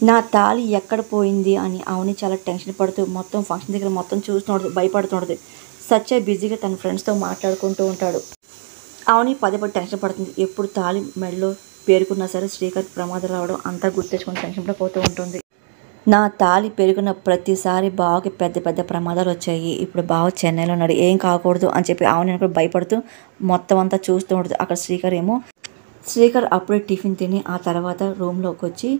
నా తాళి ఎక్కడ పోయింది అని అవని చాలా టెన్షన్ పడుతూ మొత్తం ఫంక్షన్ దగ్గర మొత్తం చూస్తుండదు, భయపడుతుండదు. సత్య బిజీగా తన ఫ్రెండ్స్తో మాట్లాడుకుంటూ ఉంటాడు. అవని పదే పదే టెన్షన్ పడుతుంది. ఎప్పుడు తాళి మెడలో పేరుకున్నా సరే శ్రీకర్ ప్రమాదం రావడం అంతా గుర్తెచ్చుకొని టెన్షన్ పడిపోతూ ఉంటుంది. నా తాళి పెరుగున్న ప్రతిసారి బావకి పెద్ద పెద్ద ప్రమాదాలు వచ్చాయి. ఇప్పుడు బావ చెన్నైలో ఉన్నాడు, ఏం కాకూడదు అని చెప్పి అవని కూడా భయపడుతూ మొత్తం అంతా చూస్తూ ఉంటుంది. అక్కడ శ్రీకర్ అప్పుడే టిఫిన్ తిని ఆ తర్వాత రూమ్లోకి వచ్చి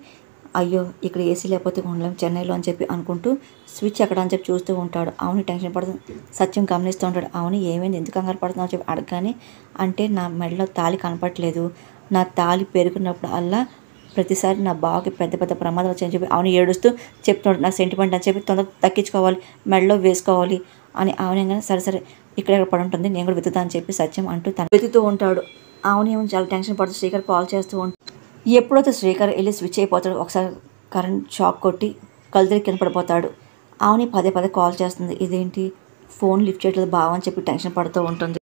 అయ్యో ఇక్కడ ఏసీ లేకపోతే ఉండలేం చెన్నైలో అని చెప్పి అనుకుంటూ స్విచ్ ఎక్కడ అని చెప్పి చూస్తూ ఉంటాడు. అవును టెన్షన్ పడుతుంది. సత్యం గమనిస్తూ ఉంటాడు. అవును ఏమైంది, ఎందుకు కంగారు పడుతున్నావు చెప్పి అడగగానే, అంటే నా మెడలో తాళి కనపట్లేదు, నా తాళి పెరుగున్నప్పుడు అల్లా ప్రతిసారి నా బావకి పెద్ద పెద్ద ప్రమాదం వచ్చాయని చెప్పి అవును ఏడుస్తూ చెప్తున్నాడు. నాకు సెంటిమెంట్ అని చెప్పి తొందరగా దక్కించుకోవాలి, మెడలో వేసుకోవాలి అని అవునంగానే సరే సరే ఇక్కడ పడి ఉంటుంది, నేను కూడా వెతుకుతా అని చెప్పి సత్యం అంటూ తను వెతుకుతూ ఉంటాడు. అవును ఏమో చాలా టెన్షన్ పడుతూ శ్రీకర్ కాల్ చేస్తూ ఉంటాడు. ఎప్పుడైతే శ్రీకర్ వెళ్ళి స్విచ్ అయిపోతాడు, ఒకసారి కరెంట్ షాక్ కొట్టి కళ్ళు కింద పడిపోతాడు. అవుని పదే పదే కాల్ చేస్తుంది. ఇదేంటి ఫోన్ లిఫ్ట్ చేయట్లేదు బావ అని చెప్పి టెన్షన్ పడుతూ ఉంటుంది.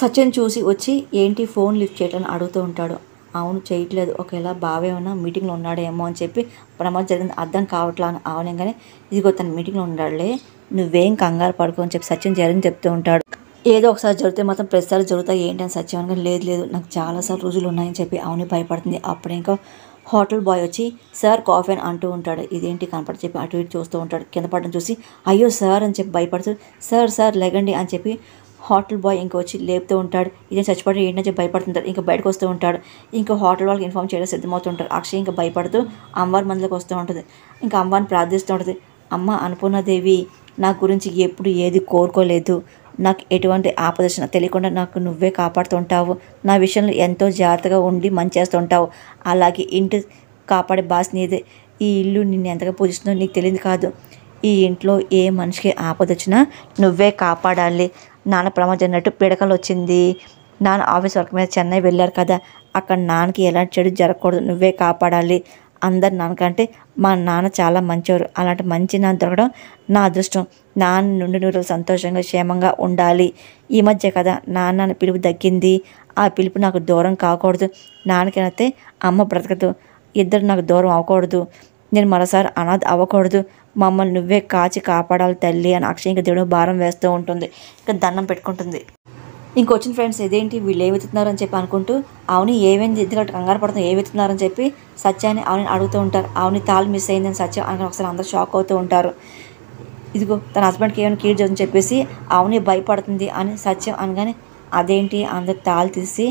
సత్యం చూసి వచ్చి ఏంటి ఫోన్ లిఫ్ట్ చేయట్లని అడుగుతూ ఉంటాడు. అవును చేయట్లేదు, ఒకేలా బావే ఉన్నా మీటింగ్లో ఉన్నాడేమో అని చెప్పి ప్రమాదం జరిగింది అర్థం కావట్లా అని అవనంగానే, ఇదిగో తన మీటింగ్లో ఉన్నాడులే, నువ్వేం కంగారు పడుకో అని చెప్పి సత్యం జరిగింది చెప్తూ ఉంటాడు. ఏదో ఒకసారి జరిగితే మాత్రం ప్రతిసారి జరుగుతాయి ఏంటి అని సత్యం అనగా, లేదు లేదు నాకు చాలాసార్లు రుజువులు ఉన్నాయని చెప్పి అవును భయపడుతుంది. అప్పుడు ఇంకా హోటల్ బాయ్ వచ్చి సార్ కాఫీ అని అంటూ ఉంటాడు. ఇదేంటి కనపడి చెప్పి అటు ఇటు చూస్తూ ఉంటాడు. కింద పడడం చూసి అయ్యో సార్ అని చెప్పి భయపడుతూ సార్ సార్ లెగండి అని చెప్పి హోటల్ బాయ్ ఇంక వచ్చి లేపుతూ ఉంటాడు. ఇదే చచ్చిపడి ఏంటని చెప్పి భయపడుతుంటారు. ఇంకా బయటకు వస్తూ ఉంటాడు. ఇంకా హోటల్ వాళ్ళకి ఇన్ఫార్మ్ చేయడం సిద్ధమవుతుంటారు. అక్షయ్ ఇంకా భయపడుతూ అమ్మవారి మందులోకి వస్తూ ఉంటుంది. ఇంకా అమ్మవారిని ప్రార్థిస్తూ ఉంటుంది. అమ్మ అన్నపూర్ణాదేవి నా గురించి ఎప్పుడు ఏది కోరుకోలేదు, నాకు ఎటువంటి ఆపదర్శన తెలియకుండా నాకు నువ్వే కాపాడుతుంటావు, నా విషయంలో ఎంతో జాగ్రత్తగా ఉండి మంచి చేస్తుంటావు, అలాగే ఇంటి కాపాడే బాస్ నీదే, ఈ ఇల్లు నిన్ను ఎంతగా పూజిస్తుందో నీకు తెలియదు కాదు, ఈ ఇంట్లో ఏ మనిషికి ఆపదొచ్చినా నువ్వే కాపాడాలి, నాన్న ప్రమాదం జరిగినట్టు పీడకలు వచ్చింది, నాన్న ఆఫీస్ వర్క్ మీద చెన్నై వెళ్ళారు కదా, అక్కడ నాన్నకి ఎలాంటి చెడు జరగకూడదు, నువ్వే కాపాడాలి, అందరు నాన్నకంటే మా నాన్న చాలా మంచివారు, అలాంటి మంచి నాన్న దొరకడం నా అదృష్టం, నాన్న నుండి నూరు సంతోషంగా క్షేమంగా ఉండాలి, ఈ మధ్య కదా నాన్న పిలుపు దక్కింది, ఆ పిలుపు నాకు దూరం కాకూడదు, నాన్నకైతే అమ్మ బ్రతకదు, ఇద్దరు నాకు దూరం అవ్వకూడదు, నేను మరోసారి అనాథ అవ్వకూడదు, మమ్మల్ని నువ్వే కాచి కాపాడాలి తల్లి అని అక్షయ్ ఇంకా దేవుడు భారం వేస్తూ ఉంటుంది. ఇంకా దండం పెట్టుకుంటుంది. ఇంకొచ్చిన ఫ్రెండ్స్ ఇదేంటి వీళ్ళు ఏ వెతుకుతున్నారని చెప్పి అనుకుంటూ అవుని ఏమైంది ఎందుకంటే కంగారు పడుతుంది, ఏ వెతుకుతున్నారని చెప్పి సత్యాన్ని అవుని అడుగుతూ ఉంటారు. అవుని తాళి మిస్ అయిందని సత్యం అని ఒకసారి అందరూ షాక్ అవుతూ ఉంటారు. ఇదిగో తన హస్బెండ్కి ఏమైనా కీడు జరుగుతుందని చెప్పేసి అవుని భయపడుతుంది అని సత్యం అనగానే, అదేంటి అందరు తాళి తీసి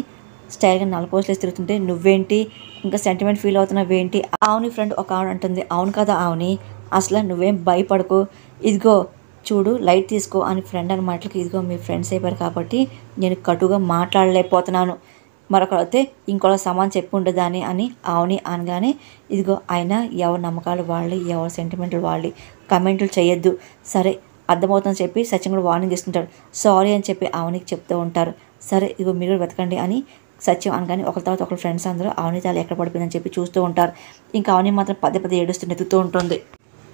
స్టైల్గా నల్లపోసలేసి తిరుగుతుంటే నువ్వేంటి ఇంకా సెంటిమెంట్ ఫీల్ అవుతున్నావేంటి అవుని ఫ్రెండ్ ఒక ఆవిడ అంటుంది. అవును కదా అవుని, అసలు నువ్వేం భయపడకు, ఇదిగో చూడు లైట్ తీసుకో అని ఫ్రెండ్ అని మాటలకి, ఇదిగో మీ ఫ్రెండ్స్ అయిపోయారు కాబట్టి నేను కటుగా మాట్లాడలేకపోతున్నాను, మరొకరైతే ఇంకోలా సమాన్ చెప్పి ఉండేదాన్ని అని అవుని అనగానే, ఇదిగో అయినా ఎవరి నమ్మకాలు వాళ్ళు, ఎవరి సెంటిమెంట్లు వాళ్ళు, కమెంట్లు చేయొద్దు సరే అర్థమవుతుందని చెప్పి సచిన్ కూడా వార్నింగ్ ఇస్తుంటాడు. సారీ అని చెప్పి అవనికి చెప్తూ ఉంటారు. సరే ఇదిగో మీరు కూడా వెతకండి అని సత్యం అనగానే ఒకరి తర్వాత ఒకరు ఫ్రెండ్స్ అందరూ అవని తాళి ఎక్కడ పడిపోయిందని చెప్పి చూస్తూ ఉంటారు. ఇంకా అవని మాత్రం పదే పదే ఏడుస్తూ నెతుకుతూ ఉంటుంది.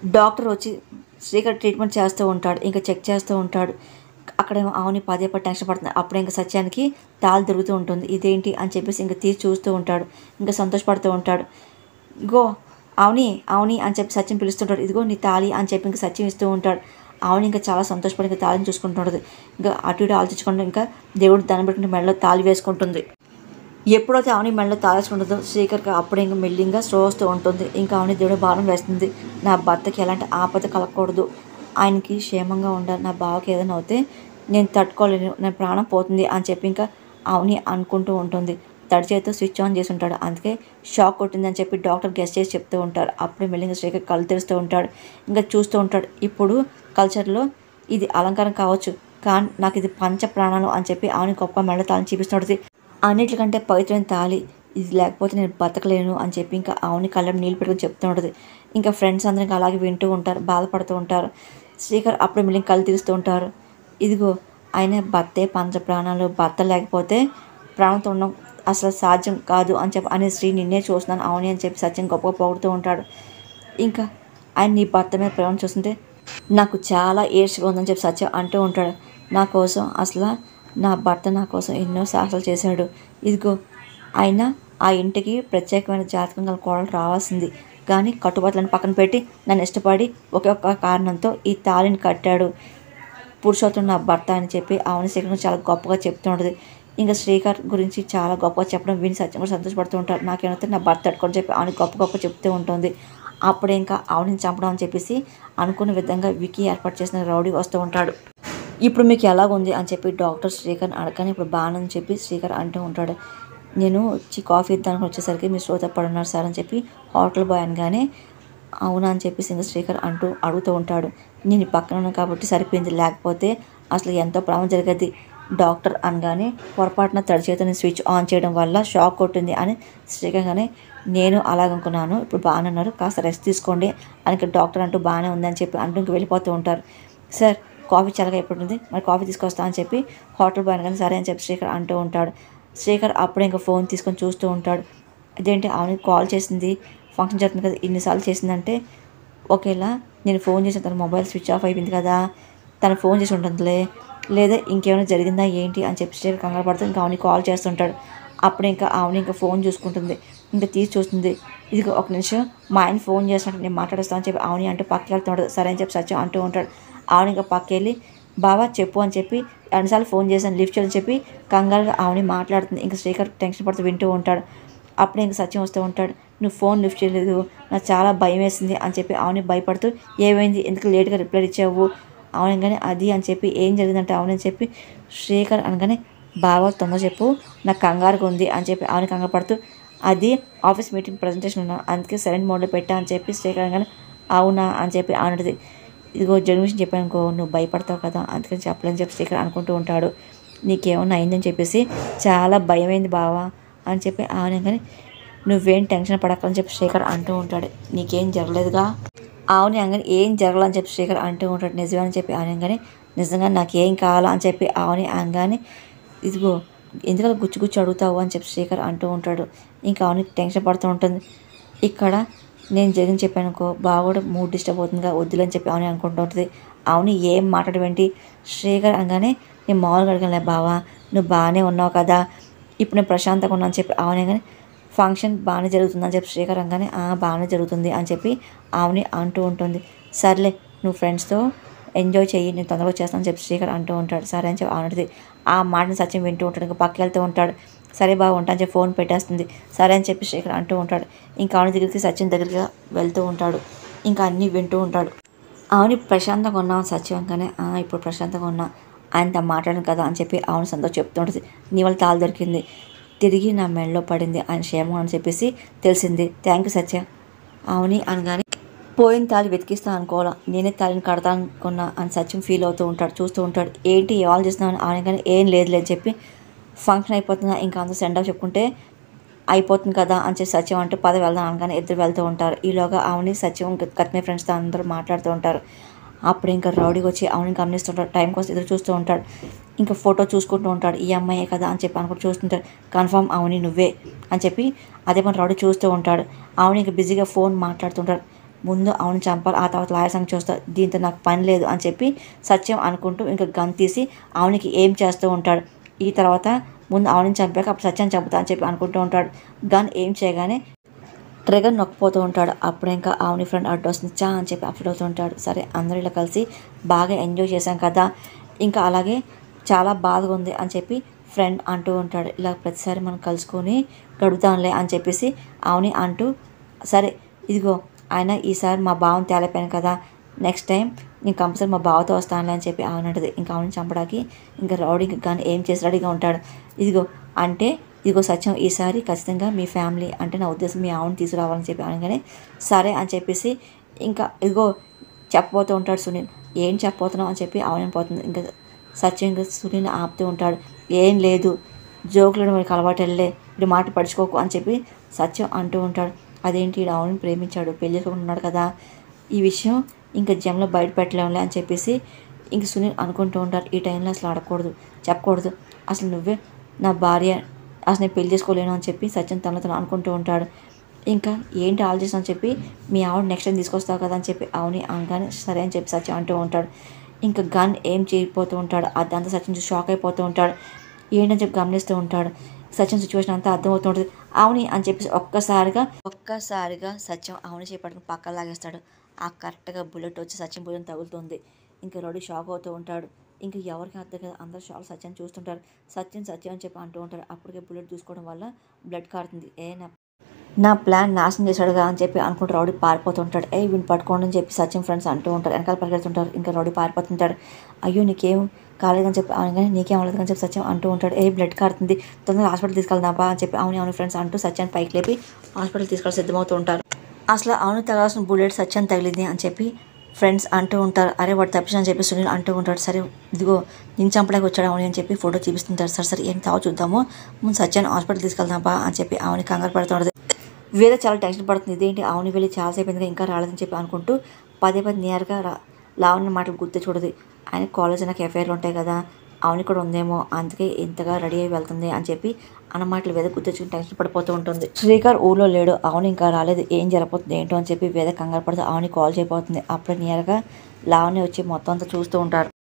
డాక్టర్ వచ్చి శ్రీకర్ ట్రీట్మెంట్ చేస్తూ ఉంటాడు. ఇంకా చెక్ చేస్తూ ఉంటాడు. అక్కడేమో అవని పదే పదే టెన్షన్ పడుతుంది. అప్పుడు ఇంకా సత్యానికి తాళి దొరుకుతూ ఉంటుంది. ఇదేంటి అని చెప్పేసి ఇంకా తీసి చూస్తూ ఉంటాడు. ఇంకా సంతోషపడుతూ ఉంటాడు. ఇగో అవని అవని అని చెప్పి సత్యం పిలుస్తుంటాడు. ఇదిగో నీ తాళి అని చెప్పి ఇంకా సత్యం ఇస్తూ ఉంటాడు. అవని ఇంకా చాలా సంతోషపడి ఇంకా తాళిని చూసుకుంటూ ఉంటుంది. ఇంకా అటు ఇటు ఆలోచించుకుంటూ ఇంకా దేవుడు దండం పెట్టుకుంటే మెడలో తాళి వేసుకుంటుంది. ఎప్పుడైతే అవని మెడలో తాళేసుకుంటుందో శ్రీకర్కి అప్పుడే ఇంకా మెల్లింగా స్లో వస్తూ ఉంటుంది. ఇంకా అవని దేవుడు భారం వేస్తుంది. నా భర్తకి ఎలాంటి ఆపద కలగకూడదు, ఆయనకి క్షేమంగా ఉండాలి, నా బావకి ఏదైనా అవుతే నేను తట్టుకోలేను, నా ప్రాణం పోతుంది అని చెప్పి ఇంకా అవని అనుకుంటూ ఉంటుంది. తడి చేతితో స్విచ్ ఆన్ చేసి ఉంటాడు. అందుకే షాక్ కొట్టిందని చెప్పి డాక్టర్ గెస్ట్ చేసి చెప్తూ ఉంటారు. అప్పుడే మెల్లింగా శ్రీకర్ కళ్ళు తెరుస్తూ ఉంటాడు. ఇంకా చూస్తూ ఉంటాడు. ఇప్పుడు కల్చర్లో ఇది అలంకారం కావచ్చు కానీ నాకు ఇది పంచ ప్రాణాలు అని చెప్పి అవని గొప్ప మెడ తాళని చూపిస్తుంటుంది. అన్నిటికంటే పవిత్రమైన తాళి ఇది, లేకపోతే నేను బతకలేను అని చెప్పి ఇంకా అవని కళ్ళని నీళ్ళు పెట్టుకుని చెప్తూ ఉంటుంది. ఇంకా ఫ్రెండ్స్ అందరూ ఇంకా అలాగే వింటూ ఉంటారు, బాధపడుతూ ఉంటారు. శ్రీకర్ అప్పుడు మళ్ళీ కళ్ళు తీరుస్తూ ఉంటారు. ఇదిగో ఆయన భర్తే పంచ ప్రాణాలు, భర్త లేకపోతే ప్రాణంతో ఉండడం అసలు సాధ్యం కాదు అని చెప్పి అని శ్రీ నిన్నే చూస్తున్నాను అవని అని చెప్పి సత్యం గొప్పగా పొగుడుతూ ఉంటాడు. ఇంకా ఆయన నీ భర్త మీద ప్రేమ చూస్తుంటే నాకు చాలా ఏడ్స్గా ఉందని చెప్పి సత్యం అంటూ ఉంటాడు. నా కోసం అసలు నా భర్త నా కోసం ఎన్నో సాహసాలు చేశాడు, ఇదిగో ఆయన ఆ ఇంటికి ప్రత్యేకమైన జాతకం గల కోడలు రావాల్సింది, కానీ కట్టుబాట్లను పక్కన పెట్టి నన్ను ఇష్టపడి ఒకే ఒక్క కారణంతో ఈ తాళిని కట్టాడు పురుషోత్తం నా భర్త అని చెప్పి ఆమెను శ్రీకర్ చాలా గొప్పగా చెప్తూ ఉంటుంది. ఇంకా శ్రీకర్ గురించి చాలా గొప్పగా చెప్పడం విని సత్యం కూడా సంతోషపడుతూ ఉంటారు. నాకేమైతే నా భర్త అట్టుకొని చెప్పి ఆమె గొప్ప చెప్తూ ఉంటుంది. అప్పుడే ఇంకా ఆవిడని చంపడం అని చెప్పేసి అనుకున్న విధంగా వికీ ఏర్పాటు చేసిన రౌడీ వస్తూ ఉంటాడు. ఇప్పుడు మీకు ఎలాగుంది అని చెప్పి డాక్టర్ శ్రీకర్ అడగని ఇప్పుడు బాగానని చెప్పి శ్రీకర్ అంటూ ఉంటాడు. నేను వచ్చి కాఫీ ఇద్దానికి వచ్చేసరికి మీరు శ్రోత పడున్నారు సార్ అని చెప్పి హోటల్ బాయ్ అనగానే అవునా అని చెప్పి ఇంకా శ్రీకర్ అడుగుతూ ఉంటాడు. నేను పక్కన ఉన్నాను కాబట్టి సరిపోయింది, లేకపోతే అసలు ఎంతో ప్రమాదం జరిగేది. డాక్టర్ అనగానే పొరపాటున తడి చేతిని స్విచ్ ఆన్ చేయడం వల్ల షాక్ కొట్టింది అని శ్రీకర్గానే నేను అలాగనుకున్నాను, ఇప్పుడు బాగానే ఉన్నారు, కాస్త రెస్ట్ తీసుకోండి అని డాక్టర్ అంటూ బాగానే ఉందని చెప్పి అంటూ ఇంక వెళ్ళిపోతూ ఉంటారు. సార్ కాఫీ చల్లగా అయిపోతుంది, మరి కాఫీ తీసుకొస్తా అని చెప్పి హోటల్ బాయ్ అనగానే సరే అని చెప్పి శ్రీకర్ అంటూ ఉంటాడు. శ్రీకర్ అప్పుడే ఇంకా ఫోన్ తీసుకొని చూస్తూ ఉంటాడు. అదేంటి ఆమెకి కాల్ చేసింది, ఫంక్షన్ జరుగుతుంది కదా, ఇన్నిసార్లు చేసిందంటే ఒకేలా నేను ఫోన్ చేసిన తన మొబైల్ స్విచ్ ఆఫ్ అయిపోయింది కదా, తను ఫోన్ చేసి ఉంటుందిలే, లేదా ఇంకేమైనా జరిగిందా ఏంటి అని చెప్పి శ్రీకర్ కంగారు పడుతూ ఇంకా ఆమెని కాల్ చేస్తుంటాడు. అప్పుడు ఇంకా ఆమెని ఇంకా ఫోన్ చూసుకుంటుంది, ఇంకా తీసి చూస్తుంది. ఇది ఒక నిమిషం మా ఆయన ఫోన్ చేసినట్టు నేను మాట్లాడుస్తాను అని చెప్పి ఆమెని అంటూ పక్కకి వెళ్తుంటాడు. సరే అని చెప్పి సత్యం అంటూ ఉంటాడు. ఆమెని ఇంకా పక్కకి వెళ్ళి బావా చెప్పు అని చెప్పి రెండుసార్లు ఫోన్ చేశాను లిఫ్ట్ చేయని చెప్పి కంగారుగా ఆమెని మాట్లాడుతుంది. ఇంకా శ్రీకర్ టెన్షన్ పడుతూ వింటూ ఉంటాడు. అప్పుడే ఇంకా సత్యం వస్తూ ఉంటాడు. నువ్వు ఫోన్ లిఫ్ట్ చేయలేదు, నాకు చాలా భయం వేసింది అని చెప్పి ఆమెని భయపడుతూ ఏమైంది, ఎందుకు లేట్గా రిప్లై ఇచ్చావు అవునగానే అది అని చెప్పి ఏం జరిగిందంటే అవునని చెప్పి శ్రీకర్ అనగానే బాగా తొందర చెప్పు నాకు కంగారుగా ఉంది అని చెప్పి ఆమెని కంగారు పడుతూ అది ఆఫీస్ మీటింగ్ ప్రజెంటేషన్ ఉన్నా అందుకే సైలెంట్ మోడ్లో పెట్టా అని చెప్పి శ్రీకర్ అనగానే అవునా అని చెప్పి ఆనది. ఇదిగో జన్మేషన్ చెప్పాను అనుకో నువ్వు భయపడతావు కదా, అందుకని చెప్పలేని చెప్పి శ్రీకర్ అనుకుంటూ ఉంటాడు. నీకేమన్నా అయిందని చెప్పేసి చాలా భయమైంది బావా అని చెప్పి ఆనగానే నువ్వేం టెన్షన్ పడకని చెప్పి శ్రీకర్ అంటూ ఉంటాడు. నీకేం జరగలేదుగా ఆవుని అనగానే ఏం జరగాలని చెప్పి శ్రీకర్ అంటూ ఉంటాడు. నిజమే అని చెప్పి అనగానే నిజంగా నాకేం కావాలా అని చెప్పి ఆవుని అనగానే ఇదిగో ఎందుకలా గుచ్చి అడుగుతావు అని చెప్పి శ్రీకర్ అంటూ ఉంటాడు. ఇంకా ఆవుని టెన్షన్ పడుతూ ఉంటుంది. ఇక్కడ నేను జరిగింది చెప్పాను అనుకో బాగా మూడ్ డిస్టర్బ్ అవుతుందిగా వద్దులని చెప్పి ఆవుని అనుకుంటూ ఉంటుంది. ఆవుని ఏం మాట్లాడవేంటి శ్రీకర్ అనగానే నేను మామూలుగా అడగలే బావా నువ్వు బాగానే ఉన్నావు కదా, ఇప్పుడు నేను ప్రశాంతంగా ఉన్నా అని చెప్పి ఆవుని కానీ ఫంక్షన్ బాగానే జరుగుతుందని చెప్పి శ్రీకర్ అనగానే బాగానే జరుగుతుంది అని చెప్పి ఆమెని అంటూ ఉంటుంది. సర్లే నువ్వు ఫ్రెండ్స్తో ఎంజాయ్ చెయ్యి, నేను తొందరగా చేస్తానని చెప్పి శ్రీకర్ అంటూ ఉంటాడు. సరే అని చెప్పి ఆమెది ఆ మాటని సత్యం వింటూ ఉంటాడు. ఇంకా పక్కకి వెళ్తూ ఉంటాడు. సరే బాగా ఉంటాను చెప్పి ఫోన్ పెట్టేస్తుంది. సరే అని చెప్పి శ్రీకర్ అంటూ ఉంటాడు. ఇంకా ఆమె దగ్గరికి సత్యం దగ్గరికి వెళ్తూ ఉంటాడు. ఇంకా అన్నీ వింటూ ఉంటాడు. ఆమెని ప్రశాంతంగా ఉన్నావు సత్యం అనగానే ఇప్పుడు ప్రశాంతంగా ఉన్నా ఆయనతో మాట్లాడను కదా అని చెప్పి ఆమెను సంతోషం చెప్తూ ఉంటుంది. నీ వల్ల తాళి దొరికింది, తిరిగి నా మెడలో పడింది, ఆయన క్షేమం అని చెప్పేసి తెలిసింది, థ్యాంక్ యూ సత్య అవుని అనగానే పోయిన తాళి వెతికిస్తాను అనుకోవాలా, నేనే తాళిని కడతాను అనుకున్నా అని సత్యం ఫీల్ అవుతూ ఉంటాడు. చూస్తూ ఉంటాడు. ఏంటి ఆల్ చేస్తున్నాను అనగానే ఏం లేదు చెప్పి ఫంక్షన్ అయిపోతుందా ఇంకా అందరూ సెండ్ ఆఫ్ చెప్పుకుంటే అయిపోతుంది కదా అని చెప్పి సత్యం అంటే పద వెళ్దాం అనగానే ఇద్దరు వెళ్తూ ఉంటారు. ఈలోగా ఆవుని సత్యం కత్నే ఫ్రెండ్స్తో అందరూ మాట్లాడుతూ ఉంటారు. అప్పుడు ఇంకా రౌడీకి వచ్చి ఆవుని గమనిస్తుంటాడు. టైం కోసం ఎదురు చూస్తూ ఉంటాడు. ఇంకా ఫోటో చూసుకుంటూ ఉంటాడు. ఈ అమ్మాయే కదా అని చెప్పి అనుకుంటూ చూస్తుంటాడు. కన్ఫర్మ్ అవుని నువ్వే అని చెప్పి అదే పని రౌడీ చూస్తూ ఉంటాడు. ఆవుని ఇంకా బిజీగా ఫోన్ మాట్లాడుతుంటాడు. ముందు అవును చంపాలి, ఆ తర్వాత లాయర్ సంగతి చూస్తా, దీంతో నాకు పని లేదు అని చెప్పి సత్యం అనుకుంటూ ఇంకా గన్ తీసి ఆవునికి ఏం చేస్తూ ఉంటాడు. ఈ తర్వాత ముందు ఆవుని చంపాక అప్పుడు సత్యం చంపుతా అని చెప్పి అనుకుంటూ ఉంటాడు. గన్ ఏం చేయగానే ట్రిగర్ నొక్కిపోతూ ఉంటాడు. అప్పుడు ఇంకా ఆవుని ఫ్రెండ్ అడ్డు వస్తుంది చా అని చెప్పి అప్డేట్ అవుతూ ఉంటాడు. సరే అందరూ ఇలా కలిసి బాగా ఎంజాయ్ చేశాం కదా, ఇంకా అలాగే చాలా బాధగా ఉంది అని చెప్పి ఫ్రెండ్ అంటూ ఉంటాడు. ఇలా ప్రతిసారి మనం కలుసుకొని గడుపుతాంలే అని చెప్పేసి ఆవుని అంటూ సరే ఇదిగో ఆయన ఈసారి మా బావని తేలిపోయాను కదా, నెక్స్ట్ టైం నేను కంపల్సరీ మా బావతో వస్తానులే అని చెప్పి ఆవుని అంటది. ఇంకా ఆవుని చంపడానికి ఇంకా రౌడీ కానీ ఏం చేసి రెడీగా ఉంటాడు. ఇదిగో అంటే ఇదిగో సత్యం ఈసారి ఖచ్చితంగా మీ ఫ్యామిలీ అంటే నా ఉద్దేశం మీ ఆవుని తీసుకురావాలని చెప్పి అనగానే సరే అని చెప్పేసి ఇంకా ఇదిగో చెప్పబోతూ ఉంటాడు సునీల్. ఏం చెప్పబోతున్నావు అని చెప్పి ఆవుని పోతుంది. ఇంకా సత్యం ఇంకా సునీల్ని ఆపుతూ ఉంటాడు. ఏం లేదు జోకులను మనకి అలవాటు వెళ్ళే ఇప్పుడు మాట పడుచుకోకు అని చెప్పి సత్యం అంటూ ఉంటాడు. అదేంటి ఆవుని ప్రేమించాడు, పెళ్లి చేసుకుని ఉన్నాడు కదా, ఈ విషయం ఇంకా జంలో బయట పెట్టలేములే అని చెప్పేసి ఇంక సునీల్ అనుకుంటూ ఉంటారు. ఈ టైంలో అసలు ఆడకూడదు, చెప్పకూడదు, అసలు నువ్వే నా భార్య, అసలు నేను పెళ్లి చేసుకోలేను అని చెప్పి సత్యం తనతో అనుకుంటూ ఉంటాడు. ఇంకా ఏంటి ఆలోచిస్తాను అని చెప్పి మీ ఆవిడ నెక్స్ట్ టైం తీసుకొస్తావు కదా అని చెప్పి అవుని అనగానే సరే అని చెప్పి సత్యం అంటూ ఉంటాడు. ఇంకా గన్ ఏం చేయకపోతూ ఉంటాడు. అదంతా సత్యం చూసి షాక్ అయిపోతూ ఉంటాడు. ఏంటని చెప్పి గమనిస్తూ ఉంటాడు. సత్యం సిచ్యువేషన్ అంతా అర్థమవుతుంటుంది. అవుని అని చెప్పేసి ఒక్కసారిగా సత్యం అవుని చేపట్టుకుని పక్కన లాగేస్తాడు. ఆ కరెక్ట్గా బుల్లెట్ వచ్చి సత్యం భుజం తగులుతుంది. ఇంకా రౌడీ షాక్ అవుతూ ఉంటాడు. ఇంకా ఎవరికి అర్థం కదా, అందరూ షాక్ సత్యం చూస్తుంటారు. సత్యం సత్యం అని చెప్పి అంటూ ఉంటారు. అప్పటికే బుల్లెట్ చూసుకోవడం వల్ల బ్లడ్ కారుతుంది. నా ప్లాన్ నాశనం చేశాడుగా అని చెప్పి అనుకుంటూ రౌడీ పారిపోతుంటాడు. వీడిని పట్టుకోండి అని చెప్పి సత్యం ఫ్రెండ్స్ అంటూ ఉంటారు. వెనకాల పరిగెడుతుంటారు. ఇంకా రౌడీ పారిపోతుంటాడు. అయ్యో నీకేం కాలేదని చెప్పి అనగానే నీకేం అవ్వలేదు అని చెప్పి సత్యం అంటూ ఉంటాడు. బ్లడ్ కారుతుంది, తొందరగా హాస్పిటల్ తీసుకెళ్దామా అని చెప్పి అవును ఫ్రెండ్స్ అంటూ సత్యాన్ని పైకి లేపి హాస్పిటల్ తీసుకెళ్ళి సిద్ధమవుతూ ఉంటారు. అసలు అవును తగాల్సిన బుల్లెట్ సత్యం తగిలింది అని చెప్పి ఫ్రెండ్స్ అంటూ ఉంటారు. అరే వాడు తప్పించని అని చెప్పి సునీల్ అంటూ ఉంటాడు. సరే ఇదిగో నేను చంపడానికి వచ్చాడు అవుని అని చెప్పి ఫోటో చూపిస్తుంటారు. సరే ఏం తావు చూద్దాము, ముందు సత్యాన్ని హాస్పిటల్ తీసుకెళ్దామా అని చెప్పి అవుని కంగారు పడుతుంటుంది. వేద చాలా టెన్షన్ పడుతుంది. ఇదేంటి అవుని వెళ్ళి చాలాసేపు అయిందిగా ఇంకా రాలేదని చెప్పి అనుకుంటూ పదే నేరుగా లావణ్య మాటలు గుర్తు చూడదు. ఆయన కాలేజ్ నాకు ఎఫ్ఐఆర్లు ఉంటాయి కదా, అవుని కూడా ఉందేమో అందుకే ఇంతగా రెడీ అయ్యి వెళ్తుంది అని చెప్పి అన్నమాటలు వేద గుర్తొచ్చుకుని టెన్షన్ పడిపోతూ ఉంటుంది. శ్రీకర్ ఊళ్ళో లేడు, అవుని ఇంకా రాలేదు, ఏం జరగబోతుంది ఏంటో అని చెప్పి వేద కంగారు పడుతూ అవుని కాల్ చేయబోతుంది. అప్పుడు నేరుగా లావణ్య వచ్చి మొత్తం అంతా చూస్తూ ఉంటారు.